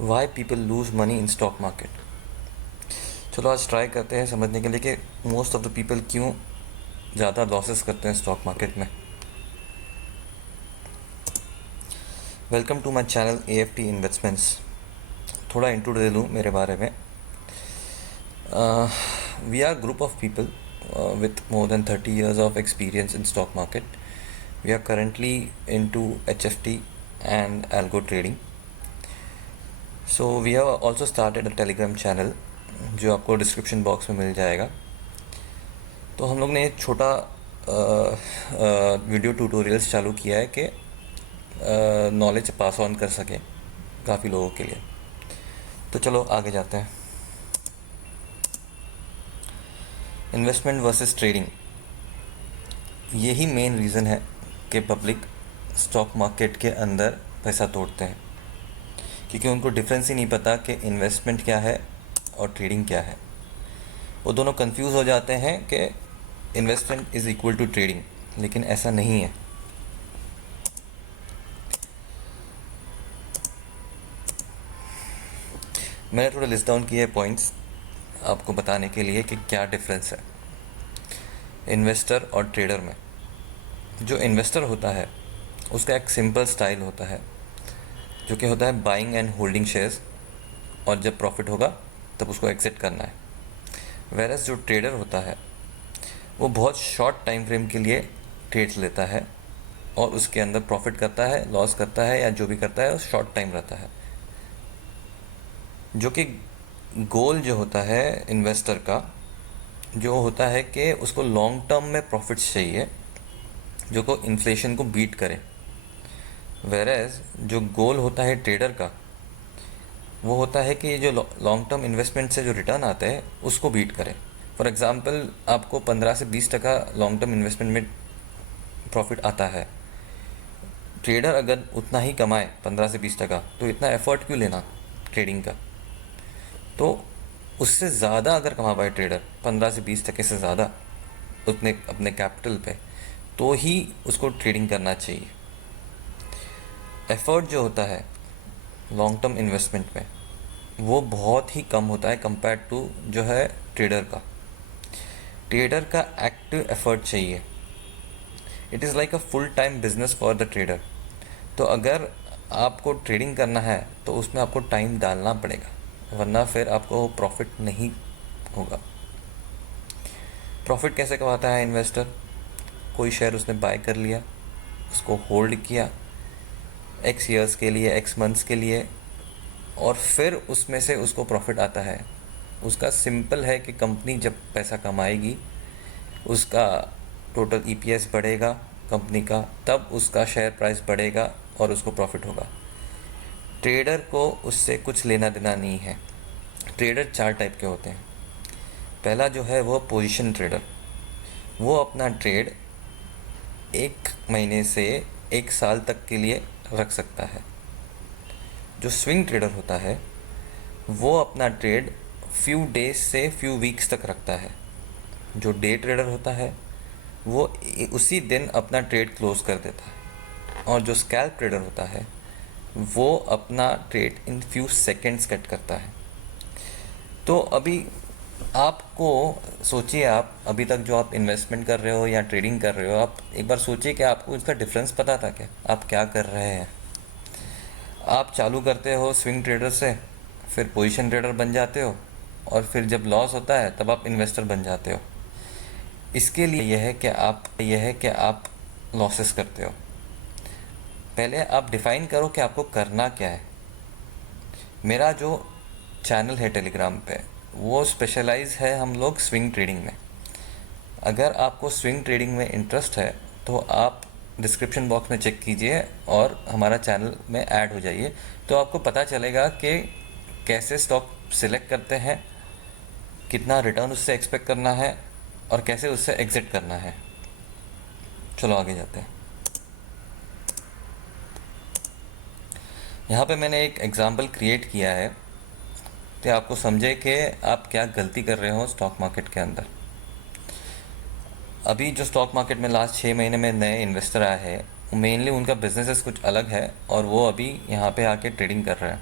Y people lose money in stock market. चलो आज try करते हैं समझने के लिए कि मोस्ट ऑफ द पीपल क्यों ज़्यादा लॉसेस करते हैं स्टॉक मार्केट में। Welcome to my channel AFT investments. थोड़ा इंट्रो दे दूँ मेरे बारे में। We are group of people with more than 30 years of experience in stock market. We are currently into HFT and algo trading. So we have also started a telegram channel जो आपको description box में मिल जाएगा। तो हम लोग ने एक छोटा वीडियो ट्यूटोरियल्स चालू किया है कि नॉलेज पास ऑन कर सकें काफ़ी लोगों के लिए। तो चलो आगे जाते हैं। इन्वेस्टमेंट वर्सेस ट्रेडिंग, यही मेन रीज़न है कि पब्लिक स्टॉक मार्केट के अंदर पैसा तोड़ते हैं, क्योंकि उनको डिफरेंस ही नहीं पता कि इन्वेस्टमेंट क्या है और ट्रेडिंग क्या है। वो दोनों कंफ्यूज हो जाते हैं कि investment is equal to trading, लेकिन ऐसा नहीं है। मैंने थोड़ा लिस्ट डाउन किए पॉइंट्स आपको बताने के लिए कि क्या डिफरेंस है इन्वेस्टर और ट्रेडर में। जो इन्वेस्टर होता है उसका एक सिंपल स्टाइल होता है, जो कि होता है बाइंग एंड होल्डिंग शेयर्स, और जब प्रॉफिट होगा तब उसको एग्जिट करना है। वेरस जो ट्रेडर होता है वो बहुत शॉर्ट टाइम फ्रेम के लिए ट्रेड्स लेता है और उसके अंदर प्रॉफिट करता है, लॉस करता है या जो भी करता है वो शॉर्ट टाइम रहता है। जो कि गोल जो होता है इन्वेस्टर का, जो होता है कि उसको लॉन्ग टर्म में प्रॉफिट्स चाहिए जो को इन्फ्लेशन को बीट करे। वेरएज जो गोल होता है ट्रेडर का, वो होता है कि जो लॉन्ग टर्म इन्वेस्टमेंट से जो रिटर्न आता है उसको बीट करे। फॉर एग्ज़ाम्पल आपको 15 से 20% लॉन्ग टर्म इन्वेस्टमेंट में प्रॉफिट आता है। ट्रेडर अगर उतना ही कमाए 15 से 20%, तो इतना एफर्ट क्यों लेना ट्रेडिंग का। तो उससे ज़्यादा अगर कमा पाए ट्रेडर 15 से 20% से ज़्यादा उतने अपने कैपिटल पे, तो ही उसको ट्रेडिंग करना चाहिए। एफर्ट जो होता है लॉन्ग टर्म इन्वेस्टमेंट में वो बहुत ही कम होता है कंपेयर टू जो है ट्रेडर का। ट्रेडर का एक्टिव एफर्ट चाहिए। It is like a full time business for the trader. तो अगर आपको ट्रेडिंग करना है तो उसमें आपको टाइम डालना पड़ेगा, वरना फिर आपको प्रॉफिट नहीं होगा। प्रॉफिट कैसे कमाता है इन्वेस्टर? कोई शेयर उसने बाय कर लिया, उसको होल्ड किया X ईयर्स के लिए, X मंथ्स के लिए, और फिर उसमें से उसको प्रॉफिट आता है। उसका सिंपल है कि कंपनी जब पैसा कमाएगी उसका टोटल EPS बढ़ेगा कंपनी का, तब उसका शेयर प्राइस बढ़ेगा और उसको प्रॉफिट होगा। ट्रेडर को उससे कुछ लेना देना नहीं है। ट्रेडर 4 टाइप के होते हैं। पहला जो है वो पोजीशन ट्रेडर, वो अपना ट्रेड 1 महीने से 1 साल तक के लिए रख सकता है। जो स्विंग ट्रेडर होता है वो अपना ट्रेड फ्यू डेज से फ्यू वीक्स तक रखता है। जो डे ट्रेडर होता है वो उसी दिन अपना ट्रेड क्लोज कर देता है। और जो स्कैल्प ट्रेडर होता है वो अपना trade in few seconds cut करता है। तो अभी आपको सोचिए, आप अभी तक जो आप इन्वेस्टमेंट कर रहे हो या ट्रेडिंग कर रहे हो, आप एक बार सोचिए कि आपको इसका डिफरेंस पता था क्या? आप क्या कर रहे हैं? आप चालू करते हो स्विंग ट्रेडर से, फिर पोजीशन ट्रेडर बन जाते हो, और फिर जब लॉस होता है तब आप इन्वेस्टर बन जाते हो। इसके लिए यह है कि आप लॉसेस करते हो। पहले आप डिफ़ाइन करो कि आपको करना क्या है। मेरा जो चैनल है टेलीग्राम पे, वो स्पेशलाइज है हम लोग स्विंग ट्रेडिंग में। अगर आपको स्विंग ट्रेडिंग में इंटरेस्ट है तो आप डिस्क्रिप्शन बॉक्स में चेक कीजिए और हमारा चैनल में ऐड हो जाइए, तो आपको पता चलेगा कि कैसे स्टॉक सिलेक्ट करते हैं, कितना रिटर्न उससे एक्सपेक्ट करना है और कैसे उससे एग्जिट करना है। चलो आगे जाते हैं। यहाँ पे मैंने एक एग्जांपल क्रिएट किया है कि आपको समझे कि आप क्या गलती कर रहे हो स्टॉक मार्केट के अंदर। अभी जो स्टॉक मार्केट में लास्ट 6 महीने में नए इन्वेस्टर आए हैं, मेनली उनका बिजनेसेस कुछ अलग है और वो अभी यहाँ पे आके ट्रेडिंग कर रहे हैं।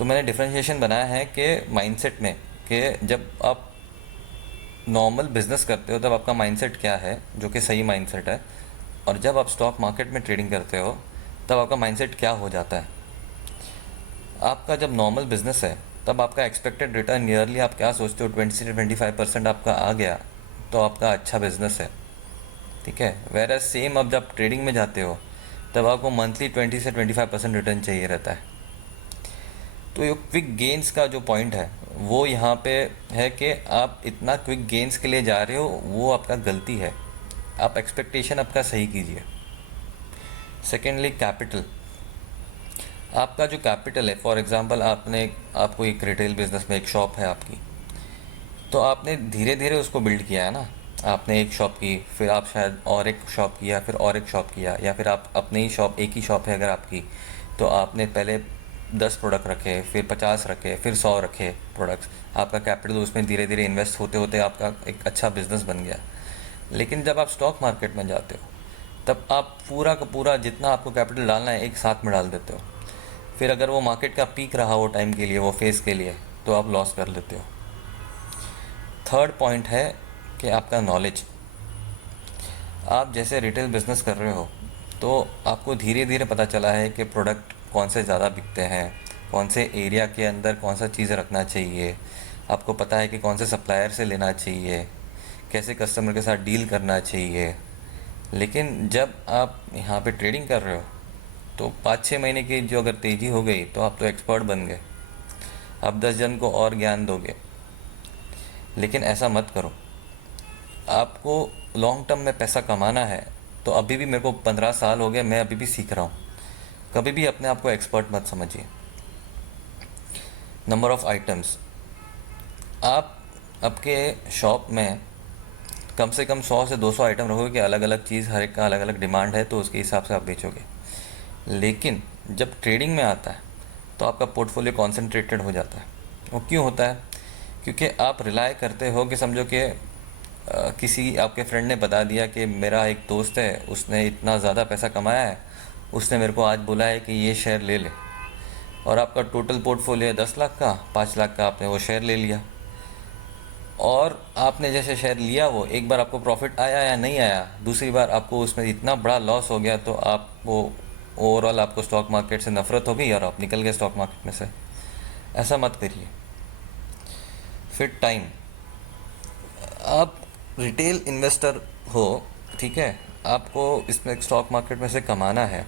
तो मैंने डिफरेंशिएशन बनाया है कि माइंडसेट में, कि जब आप नॉर्मल बिजनेस करते हो तब आपका माइंडसेट क्या है, जो कि सही माइंडसेट है, और जब आप स्टॉक मार्केट में ट्रेडिंग करते हो तब आपका माइंडसेट क्या हो जाता है। आपका जब नॉर्मल बिजनेस है तब आपका एक्सपेक्टेड रिटर्न ईयरली आप क्या सोचते हो, 20 से 25% आपका आ गया तो आपका अच्छा बिजनेस है, ठीक है। वेर एज सेम अब जब ट्रेडिंग में जाते हो तब आपको मंथली 20 से 25% रिटर्न चाहिए रहता है। तो ये क्विक गेंस का जो पॉइंट है वो यहाँ पे है कि आप इतना क्विक गेंस के लिए जा रहे हो, वो आपका गलती है। आप एक्सपेक्टेशन आपका सही कीजिए। Secondly, capital. आपका जो कैपिटल है, फॉर एग्जांपल आपको एक रिटेल बिजनेस में एक शॉप है आपकी, तो आपने धीरे धीरे उसको बिल्ड किया है ना। आपने एक शॉप की, फिर आप शायद और एक शॉप किया, फिर और एक शॉप किया, या फिर आप अपनी ही शॉप, एक ही शॉप है अगर आपकी, तो आपने पहले 10 प्रोडक्ट रखे, फिर 50 रखे, फिर 100 रखे प्रोडक्ट्स। आपका कैपिटल उसमें धीरे धीरे इन्वेस्ट होते होते आपका एक अच्छा बिजनेस बन गया। लेकिन जब आप स्टॉक मार्केट में जाते हो तब आप पूरा का पूरा जितना आपको कैपिटल डालना है एक साथ में डाल देते हो। फिर अगर वो मार्केट का पीक रहा वो टाइम के लिए, वो फेज़ के लिए, तो आप लॉस कर लेते हो। थर्ड पॉइंट है कि आपका नॉलेज। आप जैसे रिटेल बिजनेस कर रहे हो तो आपको धीरे धीरे पता चला है कि प्रोडक्ट कौन से ज़्यादा बिकते हैं, कौन से एरिया के अंदर कौन सा चीज़ रखना चाहिए, आपको पता है कि कौन से सप्लायर से लेना चाहिए, कैसे कस्टमर के साथ डील करना चाहिए। लेकिन जब आप यहाँ पे ट्रेडिंग कर रहे हो तो 5-6 महीने की जो अगर तेज़ी हो गई तो आप तो एक्सपर्ट बन गए, आप 10 जन को और ज्ञान दोगे। लेकिन ऐसा मत करो। आपको लॉन्ग टर्म में पैसा कमाना है तो अभी भी, मेरे को 15 साल हो गए, मैं अभी भी सीख रहा हूँ। कभी भी अपने आप को एक्सपर्ट मत समझिए। Number of items. आप आपके शॉप में कम से कम 100 से 200 आइटम रखोगे कि अलग अलग चीज़, हर एक का अलग अलग डिमांड है, तो उसके हिसाब से आप बेचोगे। लेकिन जब ट्रेडिंग में आता है तो आपका पोर्टफोलियो कॉन्सेंट्रेटेड हो जाता है। वो क्यों होता है? क्योंकि आप रिलाय करते हो कि समझो कि किसी आपके फ्रेंड ने बता दिया कि मेरा एक दोस्त है, उसने इतना ज़्यादा पैसा कमाया है, उसने मेरे को आज बोला है कि ये शेयर ले ले, और आपका टोटल पोर्टफोलियो है 10 लाख का, 5 लाख का आपने वो शेयर ले लिया। और आपने जैसे शेयर लिया, वो एक बार आपको प्रॉफिट आया या नहीं आया, दूसरी बार आपको उसमें इतना बड़ा लॉस हो गया, तो आप वो ओवरऑल आपको स्टॉक मार्केट से नफ़रत हो गई और आप निकल गए स्टॉक मार्केट में से। ऐसा मत करिए। फिर टाइम। आप रिटेल इन्वेस्टर हो, ठीक है, आपको इसमें स्टॉक मार्केट में से कमाना है।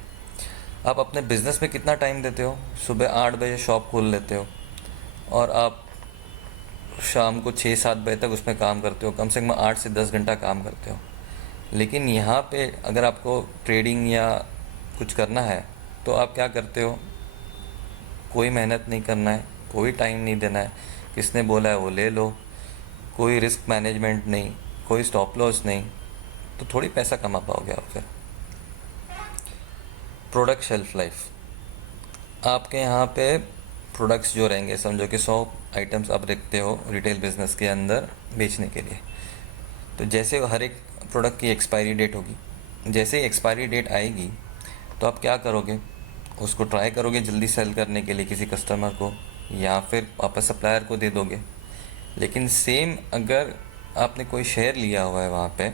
आप अपने बिजनेस में कितना टाइम देते हो? सुबह 8 बजे शॉप खोल लेते हो और आप शाम को 6-7 बजे तक उसमें काम करते हो, कम से कम 8 से 10 घंटा काम करते हो। लेकिन यहाँ पे अगर आपको ट्रेडिंग या कुछ करना है तो आप क्या करते हो? कोई मेहनत नहीं करना है, कोई टाइम नहीं देना है, किसने बोला है वो ले लो, कोई रिस्क मैनेजमेंट नहीं, कोई स्टॉप लॉस नहीं, तो थोड़ी पैसा कमा पाओगे आप फिर। Product shelf life. आपके यहाँ पे प्रोडक्ट्स जो रहेंगे, समझो कि 100 आइटम्स आप रखते हो रिटेल बिजनेस के अंदर बेचने के लिए, तो जैसे हर एक प्रोडक्ट की एक्सपायरी डेट होगी, जैसे ही एक्सपायरी डेट आएगी तो आप क्या करोगे? उसको ट्राई करोगे जल्दी सेल करने के लिए किसी कस्टमर को, या फिर वापस सप्लायर को दे दोगे। लेकिन सेम अगर आपने कोई शेयर लिया हुआ है वहाँ पे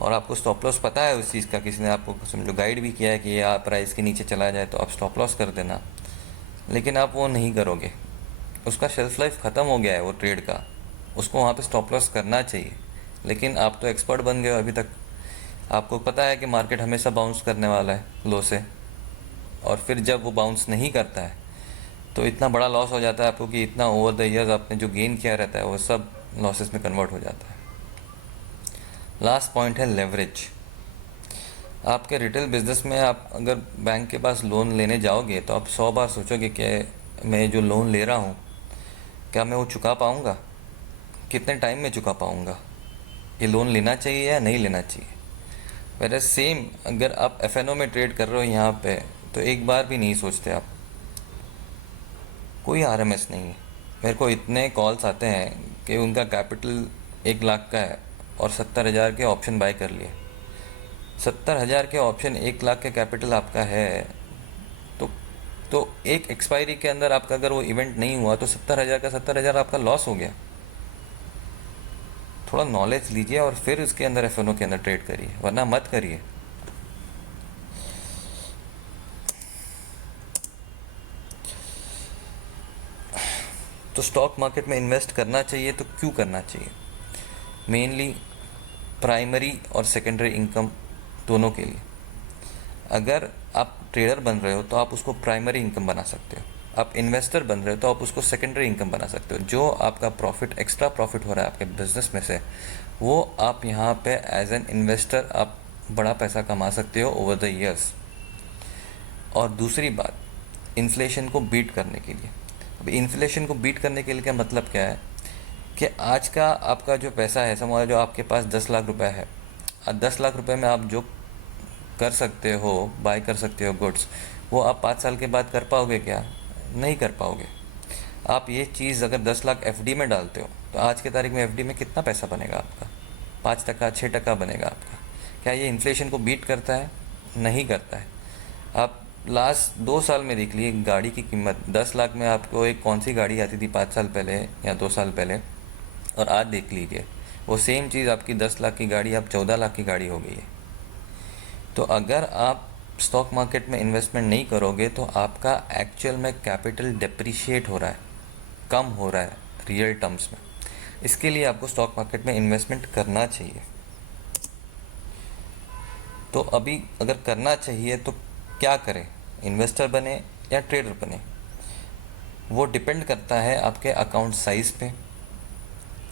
और आपको स्टॉप लॉस पता है उस चीज़ का, किसी ने आपको समझो गाइड भी किया है कि ये प्राइस के नीचे चला जाए तो आप स्टॉप लॉस कर देना, लेकिन आप वो नहीं करोगे। उसका शेल्फ लाइफ ख़त्म हो गया है वो ट्रेड का, उसको वहाँ पे स्टॉप लॉस करना चाहिए। लेकिन आप तो एक्सपर्ट बन गए हो अभी तक, आपको पता है कि मार्केट हमेशा बाउंस करने वाला है लो से, और फिर जब वो बाउंस नहीं करता है तो इतना बड़ा लॉस हो जाता है आपको कि इतना ओवर द ईयर्स आपने जो गेन किया रहता है वो सब लॉसेस में कन्वर्ट हो जाता है। लास्ट पॉइंट है लेवरेज। आपके रिटेल बिजनेस में आप अगर बैंक के पास लोन लेने जाओगे तो आप 100 बार सोचोगे कि मैं जो लोन ले रहा हूँ क्या मैं वो चुका पाऊँगा, कितने टाइम में चुका पाऊँगा, ये लोन लेना चाहिए या नहीं लेना चाहिए। वैसे सेम अगर आप एफएनओ में ट्रेड कर रहे हो यहाँ पे, तो एक बार भी नहीं सोचते आप। कोई आरएमएस नहीं है। मेरे को इतने कॉल्स आते हैं कि उनका कैपिटल 1 लाख का है और 70,000 के ऑप्शन बाय कर लिए। 70,000 के ऑप्शन, 1 लाख के कैपिटल आपका है, तो तो एक एक्सपायरी के अंदर आपका अगर वो इवेंट नहीं हुआ तो 70,000 का 70,000 आपका लॉस हो गया। थोड़ा नॉलेज लीजिए और फिर उसके अंदर एफ के अंदर ट्रेड करिए, वरना मत करिए। तो स्टॉक मार्केट में इन्वेस्ट करना चाहिए तो क्यों करना चाहिए? मेनली प्राइमरी और सेकेंडरी इनकम दोनों के लिए। अगर आप ट्रेडर बन रहे हो तो आप उसको प्राइमरी इनकम बना सकते हो, आप इन्वेस्टर बन रहे हो तो आप उसको सेकेंडरी इनकम बना सकते हो। जो आपका प्रॉफिट, एक्स्ट्रा प्रॉफिट हो रहा है आपके बिजनेस में से, वो आप यहाँ पे एज एन इन्वेस्टर आप बड़ा पैसा कमा सकते हो ओवर द ईयर्स। और दूसरी बात, इन्फ्लेशन को बीट करने के लिए। अब इन्फ्लेशन को बीट करने के लिए क्या मतलब क्या है कि आज का आपका जो पैसा है, समझो जो आपके पास 10 लाख रुपए है, 10 लाख रुपए में आप जो कर सकते हो, बाय कर सकते हो गुड्स, वो आप 5 साल के बाद कर पाओगे क्या? नहीं कर पाओगे। आप ये चीज़ अगर 10 लाख एफडी में डालते हो तो आज के तारीख में एफडी में कितना पैसा बनेगा आपका? 5%, 6% बनेगा आपका। क्या ये इन्फ्लेशन को बीट करता है? नहीं करता है। आप लास्ट 2 साल में देख लिए, गाड़ी की कीमत 10 लाख में आपको एक कौन सी गाड़ी आती थी 5 साल पहले या 2 साल पहले, और आज देख लीजिए वो सेम चीज़ आपकी 10 लाख की गाड़ी अब 14 लाख की गाड़ी हो गई है। तो अगर आप स्टॉक मार्केट में इन्वेस्टमेंट नहीं करोगे तो आपका एक्चुअल में कैपिटल डिप्रिशिएट हो रहा है, कम हो रहा है रियल टर्म्स में। इसके लिए आपको स्टॉक मार्केट में इन्वेस्टमेंट करना चाहिए। तो अभी अगर करना चाहिए तो क्या करें, इन्वेस्टर बने या ट्रेडर बने? वो डिपेंड करता है आपके अकाउंट साइज़ पे,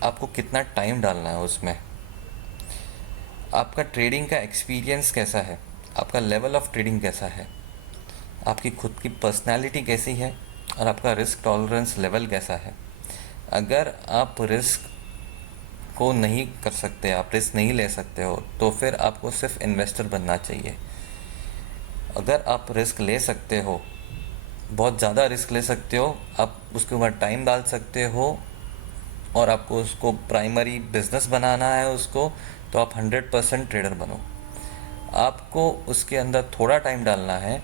आपको कितना टाइम डालना है उसमें, आपका ट्रेडिंग का एक्सपीरियंस कैसा है, आपका लेवल ऑफ ट्रेडिंग कैसा है, आपकी खुद की पर्सनालिटी कैसी है, और आपका रिस्क टॉलरेंस लेवल कैसा है। अगर आप रिस्क को नहीं कर सकते, आप रिस्क नहीं ले सकते हो, तो फिर आपको सिर्फ इन्वेस्टर बनना चाहिए। अगर आप रिस्क ले सकते हो, बहुत ज़्यादा रिस्क ले सकते हो, आप उसके ऊपर टाइम डाल सकते हो, और आपको उसको प्राइमरी बिजनेस बनाना है उसको, तो आप 100% ट्रेडर बनो। आपको उसके अंदर थोड़ा टाइम डालना है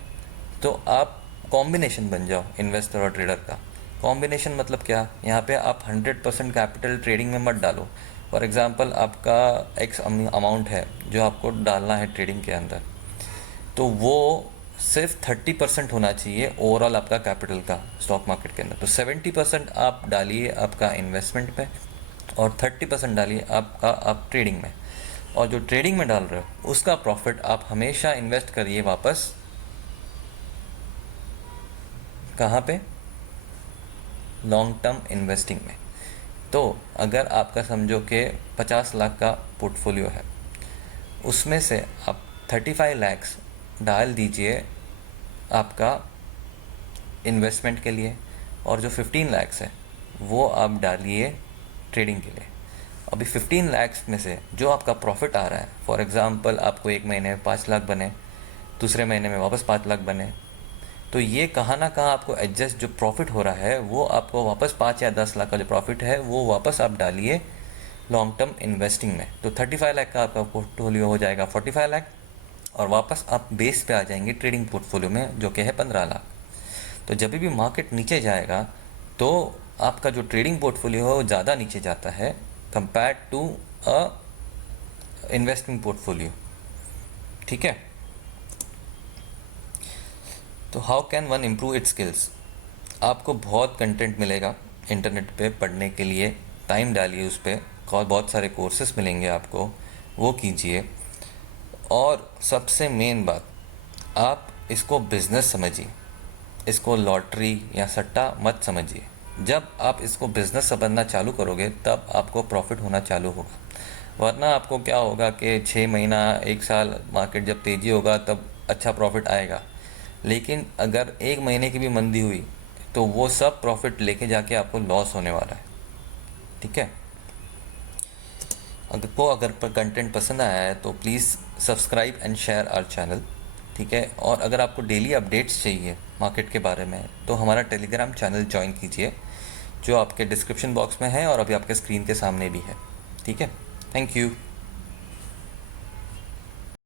तो आप कॉम्बिनेशन बन जाओ इन्वेस्टर और ट्रेडर का। कॉम्बिनेशन मतलब क्या? यहाँ पे आप 100% कैपिटल ट्रेडिंग में मत डालो। फॉर एग्ज़ाम्पल आपका एक्स अमाउंट है जो आपको डालना है ट्रेडिंग के अंदर, तो वो सिर्फ 30% होना चाहिए ओवरऑल आपका कैपिटल का स्टॉक मार्केट के अंदर। तो 70% आप डालिए आपका इन्वेस्टमेंट में और 30% डालिए आपका आप ट्रेडिंग में। और जो ट्रेडिंग में डाल रहे हो उसका प्रॉफिट आप हमेशा इन्वेस्ट करिए वापस, कहाँ पे? लॉन्ग टर्म इन्वेस्टिंग में। तो अगर आपका समझो कि 50 लाख का पोर्टफोलियो है, उसमें से आप 35 लाख्स डाल दीजिए आपका इन्वेस्टमेंट के लिए, और जो 15 लाख्स है वो आप डालिए ट्रेडिंग के लिए। अभी 15 लाख्स में से जो आपका प्रॉफिट आ रहा है, फॉर एग्ज़ाम्पल आपको एक महीने में 5 लाख बने, दूसरे महीने में वापस 5 लाख बने, तो ये कहाँ ना कहाँ आपको एडजस्ट, जो प्रॉफिट हो रहा है वो आपको वापस 5 या 10 लाख का जो प्रॉफिट है वो वापस आप डालिए लॉन्ग टर्म इन्वेस्टिंग में। तो 35 लाख का आपका पोर्टफोलियो हो जाएगा 45 लाख, और वापस आप बेस पे आ जाएंगे ट्रेडिंग पोर्टफोलियो में जो कि है 15 लाख। तो जब भी मार्केट नीचे जाएगा तो आपका जो ट्रेडिंग पोर्टफोलियो है वो ज़्यादा नीचे जाता है compared to a investing portfolio. ठीक है? तो how can one improve its skills? आपको बहुत कंटेंट मिलेगा इंटरनेट पे पढ़ने के लिए, टाइम डालिए उस पर, और बहुत सारे कोर्सेस मिलेंगे आपको, वो कीजिए। और सबसे मेन बात, आप इसको बिज़नेस समझिए, इसको लॉटरी या सट्टा मत समझिए। जब आप इसको बिज़नेस समझना चालू करोगे तब आपको प्रॉफिट होना चालू होगा, वरना आपको क्या होगा कि 6 महीना 1 साल मार्केट जब तेज़ी होगा तब अच्छा प्रॉफिट आएगा, लेकिन अगर 1 महीने की भी मंदी हुई तो वो सब प्रॉफिट लेके जाके आपको लॉस होने वाला है। ठीक है? अगर कंटेंट पसंद आया है तो please subscribe and share our channel. ठीक है? और अगर आपको डेली अपडेट्स चाहिए मार्केट के बारे में तो हमारा टेलीग्राम चैनल ज्वाइन कीजिए, जो आपके डिस्क्रिप्शन बॉक्स में है और अभी आपके स्क्रीन के सामने भी है। ठीक है? Thank you.